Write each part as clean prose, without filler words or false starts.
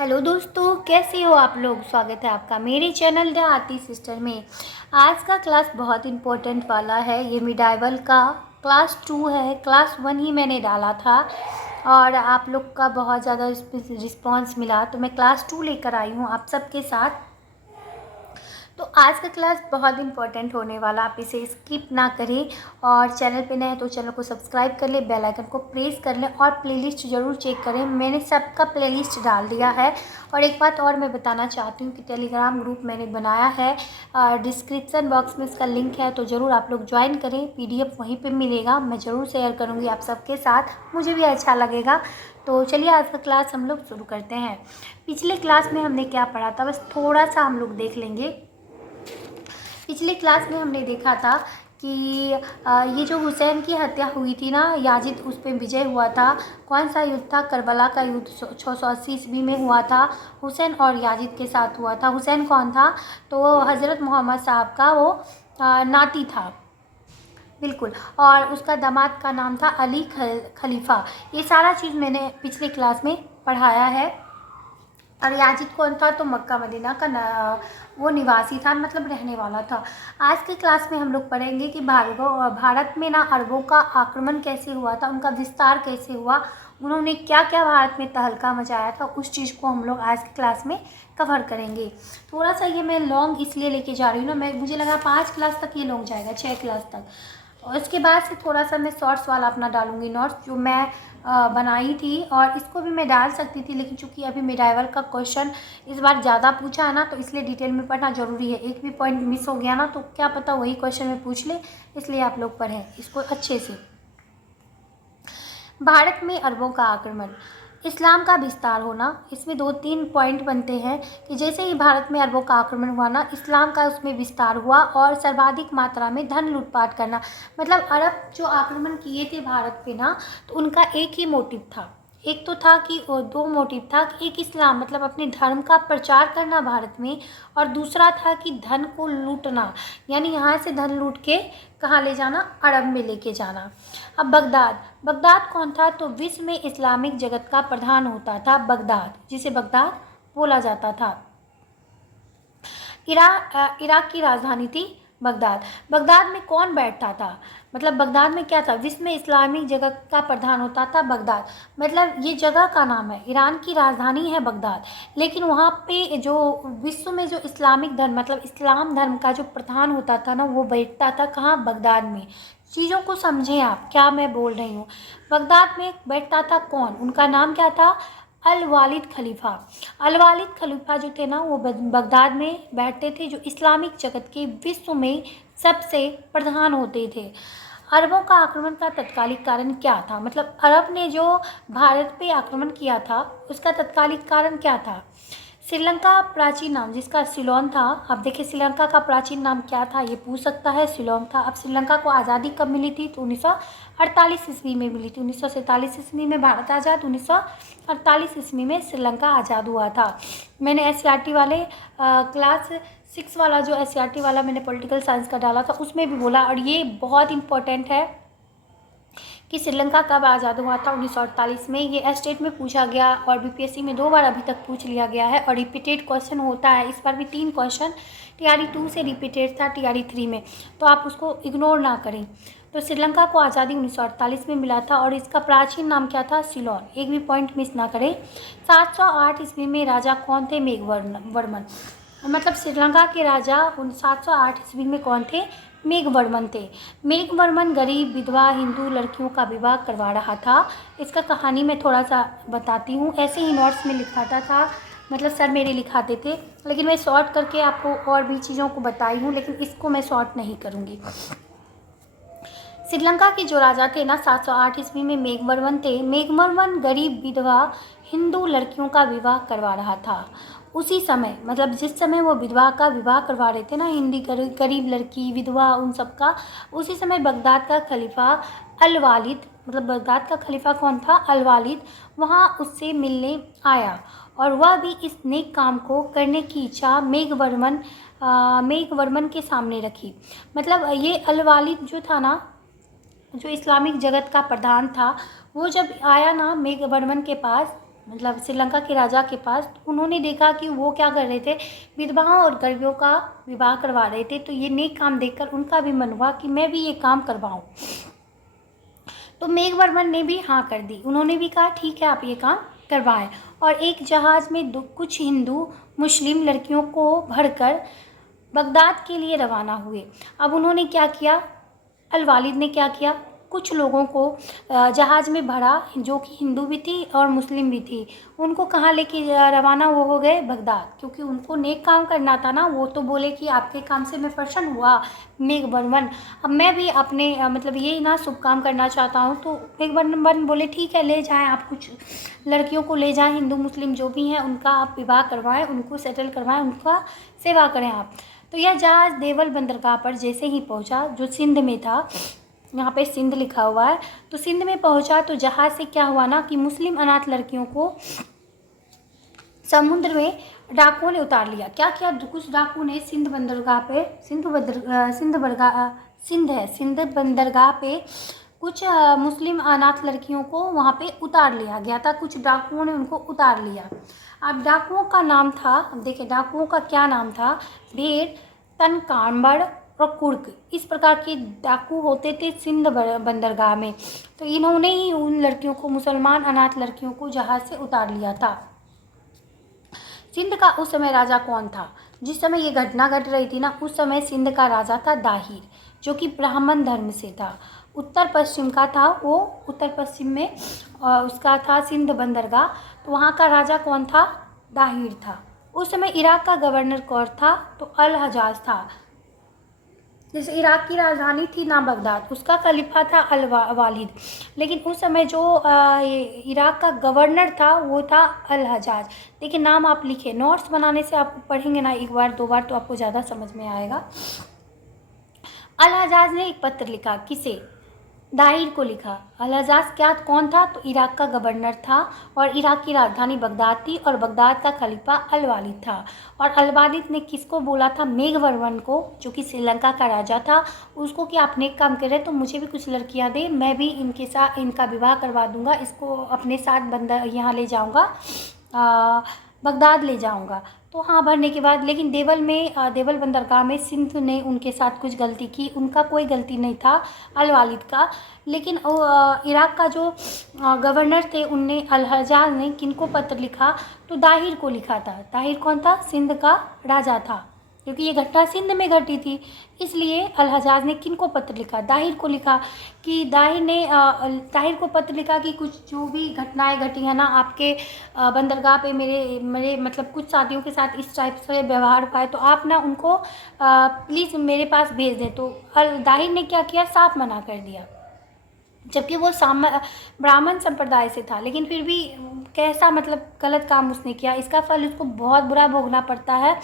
Hello दोस्तों, कैसे हो आप लोग। स्वागत है आपका मेरे चैनल द आरती सिस्टर में। आज का क्लास बहुत इम्पोर्टेंट वाला है। ये मिडाइवल का क्लास 2 है। क्लास 1 ही मैंने डाला था और आप लोग का बहुत ज़्यादा रिस्पांस मिला, तो मैं क्लास 2 लेकर आई हूँ आप सबके साथ। तो आज का क्लास बहुत इंपॉर्टेंट होने वाला, आप इसे स्किप ना करें। और चैनल पे नए हैं तो चैनल को सब्सक्राइब कर लें, बेल आइकन को प्रेस कर लें और प्लेलिस्ट ज़रूर चेक करें। मैंने सबका प्लेलिस्ट डाल दिया है। और एक बात और मैं बताना चाहती हूँ कि टेलीग्राम ग्रुप मैंने बनाया है, डिस्क्रिप्सन बॉक्स में इसका लिंक है, तो ज़रूर आप लोग ज्वाइन करें। PDF वहीं पर मिलेगा, मैं ज़रूर शेयर करूँगी आप सबके साथ, मुझे भी अच्छा लगेगा। तो चलिए आज का क्लास हम लोग शुरू करते हैं। पिछले क्लास में हमने क्या पढ़ा था, बस थोड़ा सा हम लोग देख लेंगे। पिछले क्लास में हमने देखा था कि ये जो हुसैन की हत्या हुई थी ना, याजिद उस पर विजय हुआ था। कौन सा युद्ध था? करबला का युद्ध 680 ईस्वी में हुआ था। हुसैन और याजिद के साथ हुआ था। हुसैन कौन था? तो हज़रत मोहम्मद साहब का वो नाती था, बिल्कुल। और उसका दामाद का नाम था अली खलीफा। ये सारा चीज़ मैंने पिछले क्लास में पढ़ाया है। और याजिद कौन था? तो मक्का मदीना का वो निवासी था, मतलब रहने वाला था। आज के क्लास में हम लोग पढ़ेंगे कि भारत में ना अरबों का आक्रमण कैसे हुआ था, उनका विस्तार कैसे हुआ, उन्होंने क्या क्या भारत में तहलका मचाया था, उस चीज़ को हम लोग आज की क्लास में कवर करेंगे। थोड़ा सा ये मैं लॉन्ग इसलिए लेके जा रही हूँ ना, मुझे लगा 5 क्लास तक ये लॉन्ग जाएगा, 6 क्लास तक। और उसके बाद से थोड़ा सा मैं शॉर्ट्स वाला अपना डालूंगी, नोट्स जो मैं बनाई थी। और इसको भी मैं डाल सकती थी, लेकिन चूंकि अभी मिडाइवल का क्वेश्चन इस बार ज़्यादा पूछा है ना, तो इसलिए डिटेल में पढ़ना ज़रूरी है। एक भी पॉइंट मिस हो गया ना, तो क्या पता वही क्वेश्चन में पूछ ले, इसलिए आप लोग पढ़ें इसको अच्छे से। भारत में अरबों का आक्रमण, इस्लाम का विस्तार होना। इसमें 2-3 पॉइंट बनते हैं कि जैसे ही भारत में अरबों का आक्रमण हुआ ना, इस्लाम का उसमें विस्तार हुआ और सर्वाधिक मात्रा में धन लूटपाट करना। मतलब अरब जो आक्रमण किए थे भारत पे ना, तो उनका एक ही मोटिव था। एक तो था कि 2 मोटिव था कि एक इस्लाम मतलब अपने धर्म का प्रचार करना भारत में, और दूसरा था कि धन को लूटना, यानी यहाँ से धन लूट के कहाँ ले जाना? अरब में लेके जाना। अब बगदाद कौन था? तो विश्व में इस्लामिक जगत का प्रधान होता था बगदाद, जिसे बगदाद बोला जाता था। इराक की राजधानी थी बगदाद। बगदाद में कौन बैठता था? मतलब बगदाद में क्या था? विश्व में इस्लामिक जगत का प्रधान होता था बगदाद, मतलब ये जगह का नाम है। ईरान की राजधानी है बगदाद, लेकिन वहाँ पे जो विश्व में जो इस्लामिक धर्म मतलब इस्लाम धर्म का जो प्रधान होता था ना, वो बैठता था कहाँ? बगदाद में। चीज़ों को समझें आप, क्या मैं बोल रही हूँ। बगदाद में बैठता था कौन? उनका नाम क्या था? अल वालिद खलीफा। अल वालिद खलीफा जो थे ना, वो बगदाद में बैठते थे, जो इस्लामिक जगत के विश्व में सबसे प्रधान होते थे। अरबों का आक्रमण का तत्कालिक कारण क्या था? मतलब अरब ने जो भारत पे आक्रमण किया था, उसका तत्कालिक कारण क्या था? श्रीलंका प्राचीन नाम जिसका सिलोन था। अब देखिए श्रीलंका का प्राचीन नाम क्या था, ये पूछ सकता है। सिलोन था। अब श्रीलंका को आज़ादी कब मिली थी? तो 1948 ईस्वी में मिली थी। 1947 ईस्वी में भारत आज़ाद, 1948 ईस्वी में श्रीलंका आज़ाद हुआ था। मैंने SCRT वाले क्लास 6 वाला जो SCRT वाला मैंने पॉलिटिकल साइंस का डाला था, उसमें भी बोला, और ये बहुत इंपॉर्टेंट है कि श्रीलंका कब आज़ाद हुआ था? 1948 में। ये एस्टेट में पूछा गया और BPSC में 2 बार अभी तक पूछ लिया गया है, और रिपीटेड क्वेश्चन होता है। इस बार भी 3 क्वेश्चन TRE 2 से रिपीटेड था, TRE 3 में, तो आप उसको इग्नोर ना करें। तो श्रीलंका को आज़ादी 1948 में मिला था, और इसका प्राचीन नाम क्या था? सिलोन। एक भी पॉइंट मिस ना करें। 708 ईस्वी में राजा कौन थे? मेघवर्मन। मतलब श्रीलंका के राजा 708 ईस्वी में कौन थे? मेघवर्मन थे। मेघवर्मन गरीब विधवा हिंदू लड़कियों का विवाह करवा रहा था। इसका कहानी मैं थोड़ा सा बताती हूँ। ऐसे ही नोट्स में लिखाता था, मतलब सर मेरे लिखाते थे, लेकिन मैं शॉर्ट करके आपको और भी चीज़ों को बताई हूँ, लेकिन इसको मैं शॉर्ट नहीं करूँगी। श्रीलंका के जो राजा थे ना 708 ईस्वी में, मेघवर्मन थे। मेघवर्मन गरीब विधवा हिंदू लड़कियों का विवाह करवा रहा था। उसी समय मतलब जिस समय वो विधवा का विवाह करवा रहे थे ना, हिंदी गरीब लड़की विधवा उन सब का, उसी समय बगदाद का खलीफा अल वालिद, मतलब बगदाद का खलीफा कौन था? अल वालिद, वहाँ उससे मिलने आया, और वह भी इस नेक काम को करने की इच्छा मेघवर्मन के सामने रखी। मतलब ये अल वालिद जो था ना, जो इस्लामिक जगत का प्रधान था, वो जब आया ना मेघवर्मन के पास, मतलब श्रीलंका के राजा के पास। उन्होंने देखा कि वो क्या कर रहे थे, विधवाओं और गरीबों का विवाह करवा रहे थे। तो ये नेक काम देखकर उनका भी मन हुआ कि मैं भी ये काम करवाऊँ। तो मेघवर्मन ने भी हाँ कर दी। उन्होंने भी कहा ठीक है आप ये काम करवाएं। और एक जहाज़ में कुछ हिंदू मुस्लिम लड़कियों को भरकर बगदाद के लिए रवाना हुए। अब उन्होंने क्या किया, अल वालिद ने क्या किया, कुछ लोगों को जहाज़ में भरा जो कि हिंदू भी थी और मुस्लिम भी थी। उनको कहाँ लेके रवाना वो हो गए, बगदाद, क्योंकि उनको नेक काम करना था ना। वो तो बोले कि आपके काम से मैं प्रसन्न हुआ मेघवर्मन, अब मैं भी अपने मतलब ये ना शुभ काम करना चाहता हूँ। तो मेघवर्मन बोले ठीक है ले जाएं आप, कुछ लड़कियों को ले जाएं, हिंदू मुस्लिम जो भी हैं उनका आप विवाह करवाएं, उनको सेटल करवाएं, उनका सेवा करें आप। तो यह जहाज़ देवल बंदरगाह पर जैसे ही पहुंचा, जो सिंध में था, यहाँ पे सिंध लिखा हुआ है, तो सिंध में पहुंचा तो जहाज़ से क्या हुआ ना कि मुस्लिम अनाथ लड़कियों को समुद्र में डाकुओं ने उतार लिया। क्या किया, कुछ डाकुओं ने सिंध बंदरगाह पे, सिंध बंदरगाह पे कुछ मुस्लिम अनाथ लड़कियों को वहाँ पे उतार लिया गया था। कुछ डाकुओं ने उनको उतार लिया। अब डाकुओं का नाम था, अब देखिए डाकुओं का क्या नाम था, भेड़, तनकांबड़ और कुर्क, इस प्रकार के डाकू होते थे सिंध बंदरगाह में। तो इन्होंने ही उन लड़कियों को, मुसलमान अनाथ लड़कियों को जहाज़ से उतार लिया था। सिंध का उस समय राजा कौन था, जिस समय ये घटना घट रही थी ना, उस समय सिंध का राजा था दाहिर, जो कि ब्राह्मण धर्म से था। उत्तर पश्चिम का था वो, उत्तर पश्चिम में उसका था सिंध बंदरगाह। तो वहाँ का राजा कौन था, दाहिर था। उस समय इराक का गवर्नर कौन था, तो अल हजाज था। जैसे इराक की राजधानी थी ना बगदाद, उसका खलीफा था अल वालिद। लेकिन उस समय जो इराक का गवर्नर था वो था अल हजाज। देखिए नाम आप लिखे, नोट्स बनाने से आप पढ़ेंगे ना एक बार दो बार तो आपको ज़्यादा समझ में आएगा। अल हजाज ने एक पत्र लिखा, किसे, दाहिर को लिखा। अल हजाज क्या कौन था, तो इराक का गवर्नर था और इराक की राजधानी बगदाद थी और बगदाद का खलीफा अल वालिद था। और अल वालिद ने किसको बोला था, मेघवर्मन को, जो कि श्रीलंका का राजा था, उसको कि आप नेक काम कर रहे तो मुझे भी कुछ लड़कियां दे, मैं भी इनके साथ इनका विवाह करवा दूंगा, इसको अपने साथ बंदर यहाँ ले जाऊँगा, बगदाद ले जाऊंगा। तो हाँ भरने के बाद, लेकिन देवल बंदरगाह में सिंध ने उनके साथ कुछ गलती की। उनका कोई गलती नहीं था अल वालिद का, लेकिन इराक का जो गवर्नर थे उनने, अल हजाज ने किनको पत्र लिखा, तो दाहिर को लिखा था। दाहिर कौन था, सिंध का राजा था, क्योंकि ये घटना सिंध में घटी थी। इसलिए अल हजाज ने किनको पत्र लिखा, दाहिर को लिखा। कि दाहिर को पत्र लिखा कि कुछ जो भी घटनाएं घटी है ना आपके बंदरगाह पे, मेरे मतलब कुछ साथियों के साथ इस टाइप से व्यवहार हुआ है, तो आप ना उनको प्लीज़ मेरे पास भेज दें। तो दाहिर ने क्या किया, साफ मना कर दिया, जबकि वो ब्राह्मण संप्रदाय से था, लेकिन फिर भी कैसा मतलब गलत काम उसने किया, इसका फल उसको बहुत बुरा भोगना पड़ता है।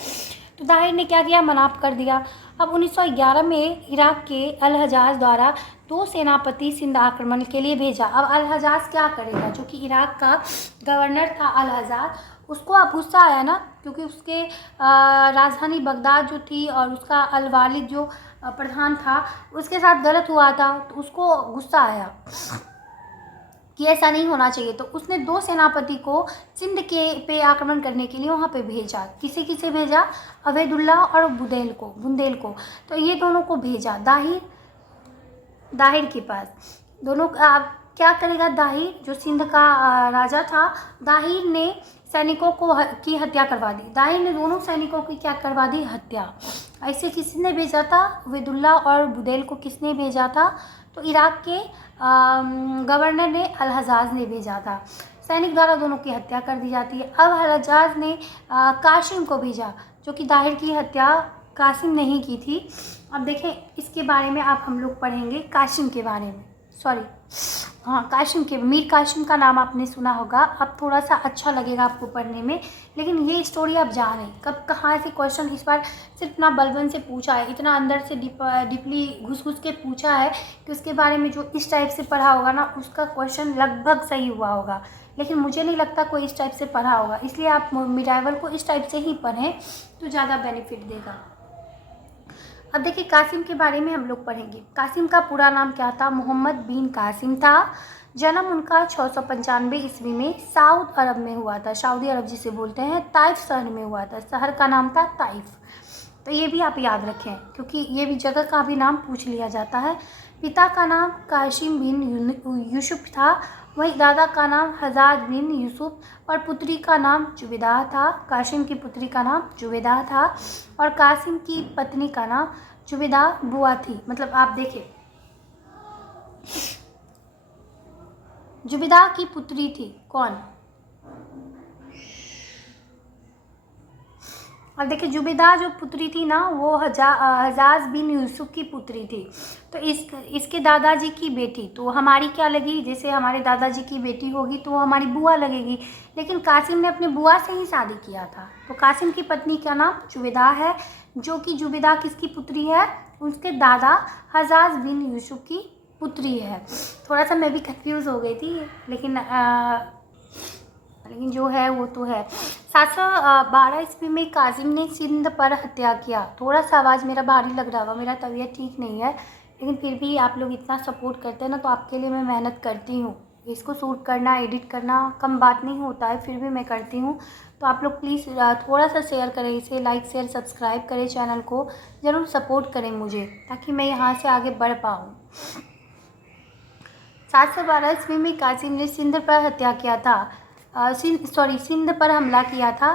तो दाहिर ने क्या किया, मना कर दिया। अब 1911 में इराक के अल हजाज द्वारा 2 सेनापति सिंध आक्रमण के लिए भेजा। अब अल हजाज क्या करेगा, जो कि इराक का गवर्नर था अल हजाज, उसको अब गुस्सा आया ना, क्योंकि उसके राजधानी बगदाद जो थी और उसका अल वालिद जो प्रधान था उसके साथ गलत हुआ था, तो उसको गुस्सा आया कि ऐसा नहीं होना चाहिए। तो उसने 2 सेनापति को सिंध के पे आक्रमण करने के लिए वहाँ पे भेजा। किसे भेजा, अबैदुल्ला और बुंदेल को। तो ये दोनों को भेजा दाहिर के पास। दोनों क्या करेगा, दाहिर जो सिंध का राजा था, दाहिर ने सैनिकों की हत्या करवा दी। दाहिर ने दोनों सैनिकों की क्या करवा दी, हत्या। ऐसे किसने भेजा था, अबैदुल्ला और बुंदेल को किसने भेजा था, तो इराक के गवर्नर ने, अल हजाज ने भेजा था। सैनिक द्वारा दोनों की हत्या कर दी जाती है। अब अल हजाज ने कासिम को भेजा, जो कि दाहिर की हत्या कासिम ने ही की थी। अब देखें इसके बारे में आप हम लोग पढ़ेंगे, कासिम के बारे में, कासिम के, मीर कासिम का नाम आपने सुना होगा। अब थोड़ा सा अच्छा लगेगा आपको पढ़ने में, लेकिन ये स्टोरी आप जान रहे कब कहाँ से क्वेश्चन इस बार सिर्फ ना बलबन से पूछा है, इतना अंदर से डीपली घुस के पूछा है कि उसके बारे में जो इस टाइप से पढ़ा होगा ना उसका क्वेश्चन लगभग सही हुआ होगा। लेकिन मुझे नहीं लगता कोई इस टाइप से पढ़ा होगा, इसलिए आप मिडाइवल को इस टाइप से ही पढ़ें तो ज़्यादा बेनिफिट देगा। अब देखिए कासिम के बारे में हम लोग पढ़ेंगे। कासिम का पूरा नाम क्या था, मोहम्मद बिन कासिम था, जन्म उनका 695 ईस्वी में साउथ अरब में हुआ था, सऊदी अरब जिसे बोलते हैं, ताइफ शहर में हुआ था। शहर का नाम था ताइफ। तो ये भी आप याद रखें क्योंकि ये भी जगह का भी नाम पूछ लिया जाता है। पिता का नाम कासिम बिन यूसुफ था, वहीं दादा का नाम हजाज बिन यूसुफ और पुत्री का नाम जुबैदा था। कासिम की पुत्री का नाम जुबैदा था और कासिम की पत्नी का नाम जुबैदा बुआ थी। मतलब आप देखें, जुबैदा की पुत्री थी कौन? अब देखिए, जुबैदा जो पुत्री थी ना वो हजाज बिन यूसुफ की पुत्री थी। तो इसके दादाजी की बेटी, तो हमारी क्या लगी, जैसे हमारे दादाजी की बेटी होगी तो वो हमारी बुआ लगेगी। लेकिन कासिम ने अपने बुआ से ही शादी किया था, तो कासिम की पत्नी का नाम जुबैदा है, जो कि जुबैदा किसकी पुत्री है? उसके दादा हजाज बिन यूसुफ की पुत्री है। थोड़ा सा मैं भी कंफ्यूज हो गई थी, लेकिन जो है वो तो है। 712 ईस्वी में कासिम ने सिंध पर हत्या किया। थोड़ा सा आवाज़ मेरा भारी लग रहा होगा, मेरा तबीयत ठीक नहीं है, लेकिन फिर भी आप लोग इतना सपोर्ट करते हैं ना, तो आपके लिए मैं मेहनत करती हूँ। इसको शूट करना, एडिट करना कम बात नहीं होता है, फिर भी मैं करती हूँ। तो आप लोग प्लीज़ थोड़ा सा शेयर करें इसे, लाइक शेयर सब्सक्राइब करें, चैनल को ज़रूर सपोर्ट करें मुझे, ताकि मैं यहाँ से आगे बढ़ पाऊँ। 712 ईस्वी में कासिम ने सिंध पर हत्या किया था, सिंध पर हमला किया था।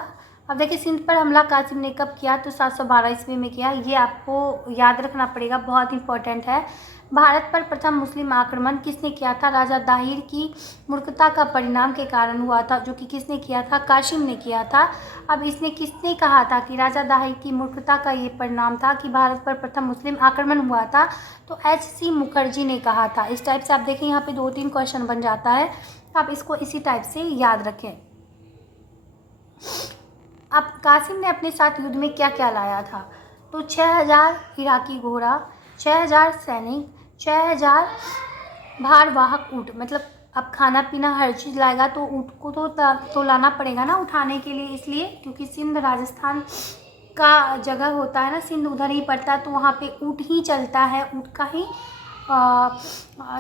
अब देखिए, सिंध पर हमला कासिम ने कब किया? तो 712 ईस्वी में किया। ये आपको याद रखना पड़ेगा, बहुत इंपॉर्टेंट है। भारत पर प्रथम मुस्लिम आक्रमण किसने किया था? राजा दाहिर की मूर्खता का परिणाम के कारण हुआ था, जो कि किसने किया था? कासिम ने किया था। अब इसने किसने कहा था कि राजा दाहिर की मूर्खता का ये परिणाम था कि भारत पर प्रथम मुस्लिम आक्रमण हुआ था? तो H.C. मुखर्जी ने कहा था। इस टाइप से आप देखें, यहाँ पे 2-3 क्वेश्चन बन जाता है, तो आप इसको इसी टाइप से याद रखें। अब कासिम ने अपने साथ युद्ध में क्या क्या लाया था? तो 6000 इराकी घोड़ा, 6000 सैनिक, 6000 भारवाहक ऊँट। मतलब अब खाना पीना हर चीज़ लाएगा, तो ऊँट को तो लाना पड़ेगा ना उठाने के लिए, इसलिए क्योंकि सिंध राजस्थान का जगह होता है ना, सिंध उधर ही पड़ता है, तो वहाँ पे ऊँट ही चलता है, ऊँट का ही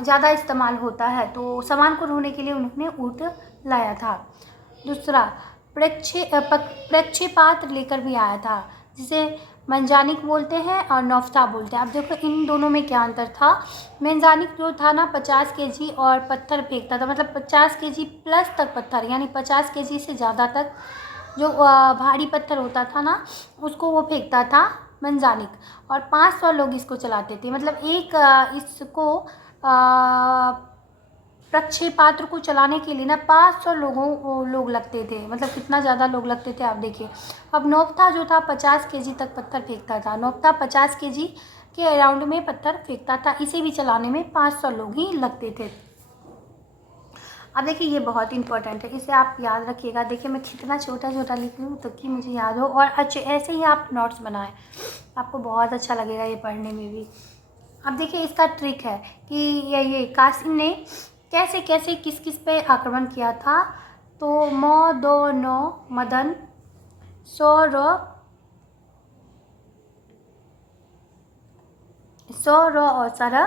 ज़्यादा इस्तेमाल होता है। तो सामान को ढोने के लिए उन्होंने ऊँट लाया था। दूसरा, प्रक्षेपात्र लेकर भी आया था, जिसे मंजानिक बोलते हैं और नौफ्ता बोलते हैं। अब देखो, इन दोनों में क्या अंतर था? मंजानिक जो था ना 50 केजी और पत्थर फेंकता था, मतलब 50 केजी प्लस तक पत्थर, यानी 50 केजी से ज़्यादा तक जो भारी पत्थर होता था ना, उसको वो फेंकता था मंजानिक, और 500 लोग इसको चलाते थे। मतलब एक इसको प्रक्षेपात्र को चलाने के लिए ना 500 लोग लगते थे। मतलब कितना ज़्यादा लोग लगते थे आप देखिए। अब नौफ्ता जो था 50 केजी तक पत्थर फेंकता था। नौफ्ता 50 केजी के अराउंड में पत्थर फेंकता था। इसे भी चलाने में 500 लोग ही लगते थे। अब देखिए, ये बहुत इंपॉर्टेंट है, इसे आप याद रखिएगा। देखिए, मैं कितना छोटा छोटा लिख रही हूँ ताकि मुझे याद हो, और अच्छे ऐसे ही आप नोट्स बनाएं, आपको बहुत अच्छा लगेगा ये पढ़ने में भी। अब देखिए, इसका ट्रिक है कि ये कासिम ने कैसे कैसे किस किस पे आक्रमण किया था। तो मदन सौर और सारा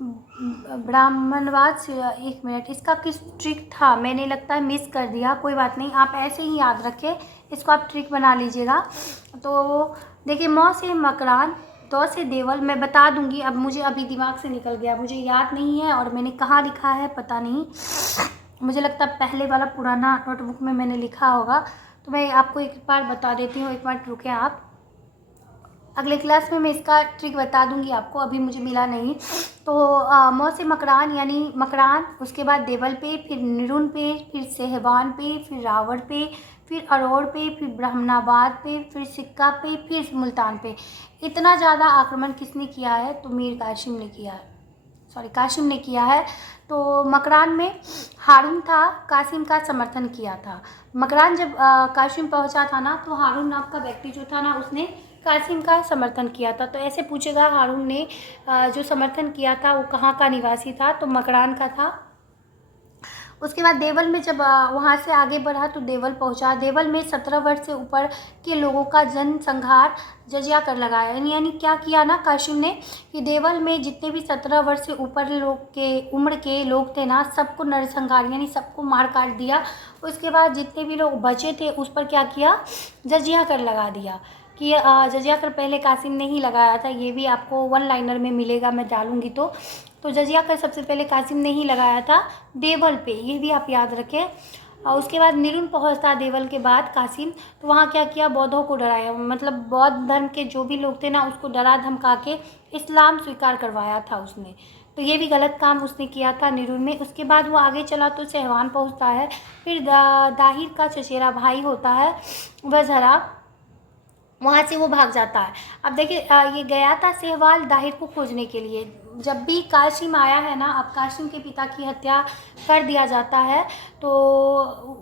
ब्राह्मणवाद से। 1 मिनट, इसका किस ट्रिक था? मैंने लगता है मिस कर दिया, कोई बात नहीं, आप ऐसे ही याद रखें, इसको आप ट्रिक बना लीजिएगा। तो देखिए, म से मकरान, दो से देवल, मैं बता दूंगी, अब मुझे अभी दिमाग से निकल गया, मुझे याद नहीं है, और मैंने कहाँ लिखा है पता नहीं, मुझे लगता है पहले वाला पुराना नोटबुक में मैंने लिखा होगा। तो मैं आपको एक बार बता देती हूँ, एक मिनट रुके आप, अगले क्लास में मैं इसका ट्रिक बता दूंगी आपको, अभी मुझे मिला नहीं। तो म से मकरान यानी मकरान, उसके बाद देवल पे, फिर निरुन पे, फिर सेहवान पे, फिर रावण पे, फिर अरोड़ पे, फिर ब्राह्मणाबाद पे, फिर सिक्का पे, फिर मुल्तान पे। इतना ज़्यादा आक्रमण किसने किया है? तो मीर कासिम ने किया है, कासिम ने किया है। तो मकरान में हारून था, कासिम का समर्थन किया था। मकरान जब कासिम पहुंचा था ना, तो हारून नाम का व्यक्ति जो था ना, उसने कासिम का समर्थन किया था। तो ऐसे पूछेगा, हारून ने जो समर्थन किया था वो कहाँ का निवासी था? तो मकरान का था। उसके बाद देवल में जब वहाँ से आगे बढ़ा तो देवल पहुँचा। देवल में 17 वर्ष से ऊपर के लोगों का जनसंहार जजिया कर लगाया। यानी क्या किया ना कासिम ने कि देवल में जितने भी 17 वर्ष से ऊपर लोग के उम्र के लोग थे ना, सबको नरसंहार यानी सबको मार काट दिया। उसके बाद जितने भी लोग बचे थे उस पर क्या किया, जजिया कर लगा दिया। कि जजिया कर पहले कासिम ने ही लगाया था, ये भी आपको वन लाइनर में मिलेगा, मैं डालूंगी तो जजिया कर सबसे पहले कासिम ने ही लगाया था देवल पे, ये भी आप याद रखें। और उसके बाद निरुन पहुंचता देवल के बाद कासिम, तो वहाँ क्या किया, बौद्धों को डराया, मतलब बौद्ध धर्म के जो भी लोग थे ना उसको डरा धमका के इस्लाम स्वीकार करवाया था उसने। तो ये भी गलत काम उसने किया था निरुन में। उसके बाद वो आगे चला तो सहवान पहुँचता है। फिर दाहिर का चचेरा भाई होता है वजहरा, वहाँ से वो भाग जाता है। अब देखिए ये गया था सेहवाल दाहिर को खोजने के लिए। जब भी कासिम आया है ना, अब कासिम के पिता की हत्या कर दिया जाता है तो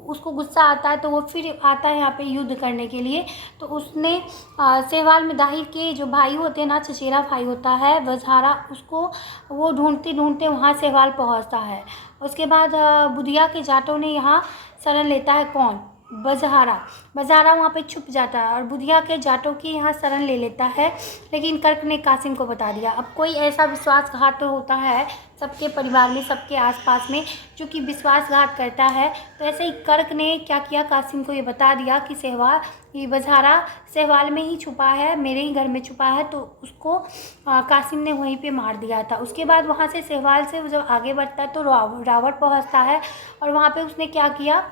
उसको गुस्सा आता है, तो वो फिर आता है यहाँ पे युद्ध करने के लिए। तो उसने सेहवाल में दाहिर के जो भाई होते हैं ना, चचेरा भाई होता है वजहारा, उसको वो ढूंढते ढूंढते वहाँ सेहवाल पहुँचता है। उसके बाद बुधिया के जाटों ने यहाँ शरण लेता है, कौन, बजहारा वहाँ पे छुप जाता है और बुधिया के जाटों की यहाँ शरण ले लेता है। लेकिन कर्क ने कासिम को बता दिया। अब कोई ऐसा विश्वासघात तो होता है सबके परिवार में, सबके आसपास में, जो कि विश्वासघात करता है। तो ऐसे ही कर्क ने क्या किया, कासिम को ये बता दिया कि सहवाल, ये बजहारा सहवाल में ही छुपा है, मेरे ही घर में छुपा है। तो उसको कासिम ने वहीं पे मार दिया था। उसके बाद वहाँ से सहवाल से जब आगे बढ़ता है तो रावण पहुँचता है और वहाँ पे उसने क्या किया,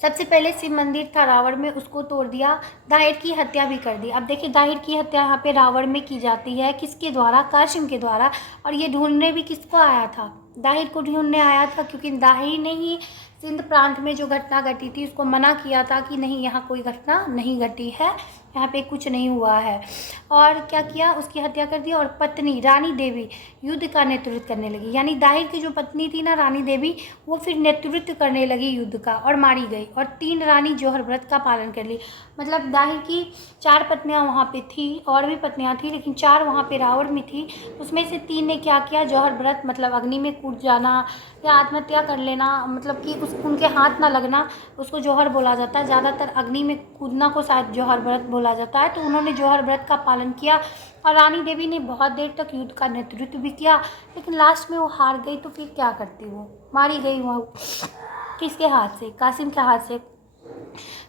सबसे पहले शिव मंदिर था रावण में, उसको तोड़ दिया, दाहिर की हत्या भी कर दी। अब देखिए दाहिर की हत्या यहाँ पे रावण में की जाती है, किसके द्वारा, कासिम के द्वारा। और ये ढूंढने भी किसको आया था, दाहिर को ढूंढने आया था, क्योंकि दाहिर ने ही सिंध प्रांत में जो घटना घटी थी उसको मना किया था कि नहीं, यहाँ कोई घटना नहीं घटी है, यहाँ पे कुछ नहीं हुआ है। और क्या किया, उसकी हत्या कर दी। और पत्नी रानी देवी युद्ध का नेतृत्व करने लगी। यानी दाहिर की जो पत्नी थी ना रानी देवी, वो फिर नेतृत्व करने लगी युद्ध का और मारी गई। और 3 रानी जौहर व्रत का पालन कर ली। मतलब दाहिर की 4 पत्नियां वहाँ पे थी, और भी पत्नियां थी, लेकिन 4 वहाँ पे रावण में थी। उसमें से 3 ने क्या किया, जौहर व्रत, मतलब अग्नि में कूद जाना या आत्महत्या कर लेना, मतलब कि उनके हाथ ना लगना, उसको जौहर बोला जाता है। ज़्यादातर अग्नि में कूदना को शायद जौहर व्रत बोला जाता है। तो उन्होंने जौहर व्रत का पालन किया और रानी देवी ने बहुत देर तक युद्ध का नेतृत्व भी किया, लेकिन लास्ट में वो हार गई। तो फिर क्या करती, वो मारी गई वहाँ, किसके हाथ से, कासिम के हाथ से।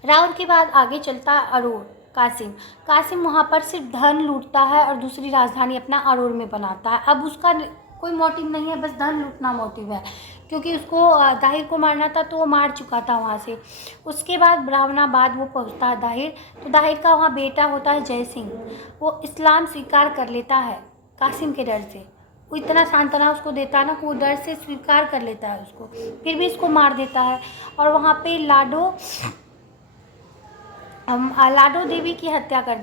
रावण के बाद आगे चलता है अरोर। कासिम वहाँ पर सिर्फ धन लूटता है और दूसरी राजधानी अपना अरोर में बनाता है। अब उसका कोई मोटिव नहीं है, बस धन लूटना मोटिव है, क्योंकि उसको दाहिर को मारना था तो वो मार चुका था वहाँ से। उसके बाद ब्राह्मणाबाद वो पहुँचता है दाहिर। तो दाहिर का वहाँ बेटा होता है जय सिंह, वो इस्लाम स्वीकार कर लेता है कासिम के डर से। वो इतना सांत्वना उसको देता है ना कि वो डर से स्वीकार कर लेता है उसको, फिर भी इसको मार देता है। और वहाँ पे लाडो देवी की हत्या कर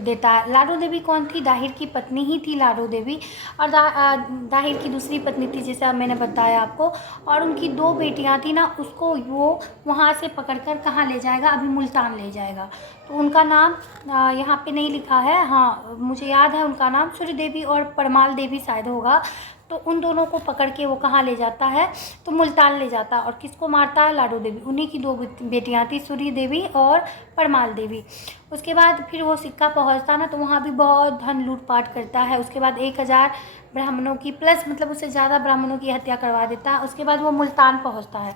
देता है। लाडो देवी कौन थी, दाहिर की पत्नी ही थी लाडो देवी। और दाहिर की दूसरी पत्नी थी, जैसा मैंने बताया आपको। और उनकी 2 बेटियां थी ना, उसको वो वहाँ से पकड़कर कहाँ ले जाएगा, अभी मुल्तान ले जाएगा। तो उनका नाम यहाँ पे नहीं लिखा है, हाँ मुझे याद है उनका नाम सूर्य देवी और परमाल देवी शायद होगा। तो उन दोनों को पकड़ के वो कहाँ ले जाता है, तो मुल्तान ले जाता है। और किसको मारता है, लाडो देवी। उन्हीं की 2 बेटियां थी, सूर्य देवी और परमाल देवी। उसके बाद फिर वो सिक्का पहुंचता ना, तो वहाँ भी बहुत धन लूटपाट करता है। उसके बाद 1000 ब्राह्मणों की प्लस, मतलब उससे ज़्यादा ब्राह्मणों की हत्या करवा देता है। उसके बाद वो मुल्तान पहुँचता है।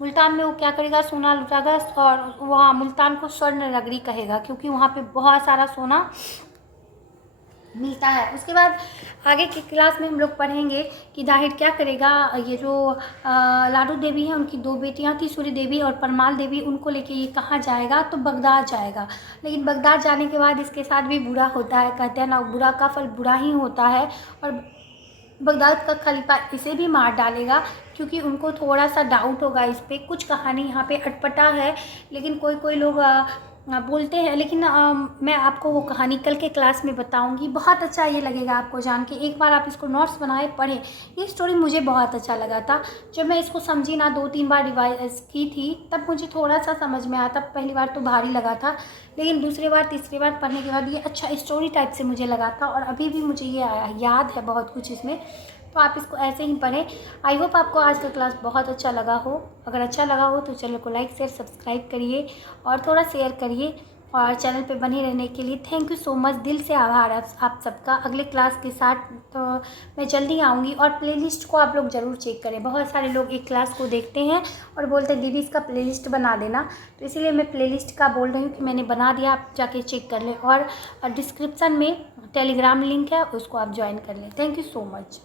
मुल्तान में वो क्या करेगा, सोना लुटाएगा, और वहाँ मुल्तान को स्वर्ण नगरी कहेगा, क्योंकि वहाँ पे बहुत सारा सोना मिलता है। उसके बाद आगे की क्लास में हम लोग पढ़ेंगे कि दाहिर क्या करेगा। ये जो लाडो देवी है, उनकी 2 बेटियां थी, सूर्य देवी और परमाल देवी, उनको लेके ये कहाँ जाएगा, तो बगदाद जाएगा। लेकिन बगदाद जाने के बाद इसके साथ भी बुरा होता है, कहते हैं ना बुरा का फल बुरा ही होता है। और बगदाद का खलीफा इसे भी मार डालेगा, क्योंकि उनको थोड़ा सा डाउट होगा इस पर। कुछ कहानी यहाँ पे अटपटा है, लेकिन कोई लोग बोलते हैं, लेकिन मैं आपको वो कहानी कल के क्लास में बताऊंगी। बहुत अच्छा ये लगेगा आपको जान के। एक बार आप इसको नोट्स बनाए पढ़ें। ये स्टोरी मुझे बहुत अच्छा लगा था। जब मैं इसको समझी ना, 2-3 बार रिवाइज की थी, तब मुझे थोड़ा सा समझ में आया था। पहली बार तो भारी लगा था, लेकिन दूसरी बार तीसरी बार पढ़ने के बाद ये अच्छा स्टोरी टाइप से मुझे लगा था। और अभी भी मुझे ये याद है बहुत कुछ इसमें। तो आप इसको ऐसे ही पढ़ें। आई होप आपको आज का क्लास बहुत अच्छा लगा हो। अगर अच्छा लगा हो तो चैनल को लाइक शेयर सब्सक्राइब करिए और थोड़ा शेयर करिए, और चैनल पे बने रहने के लिए थैंक यू सो मच। दिल से आभार आप सबका। अगले क्लास के साथ तो मैं जल्दी आऊँगी, और प्लेलिस्ट को आप लोग ज़रूर चेक करें। बहुत सारे लोग एक क्लास को देखते हैं और बोलते हैं दीदी इसका प्लेलिस्ट बना देना, तो इसीलिए मैं प्लेलिस्ट का बोल रही हूँ कि मैंने बना दिया, आप जाके चेक कर लें। और डिस्क्रिप्शन में टेलीग्राम लिंक है, उसको आप ज्वाइन कर लें। Thank you so much.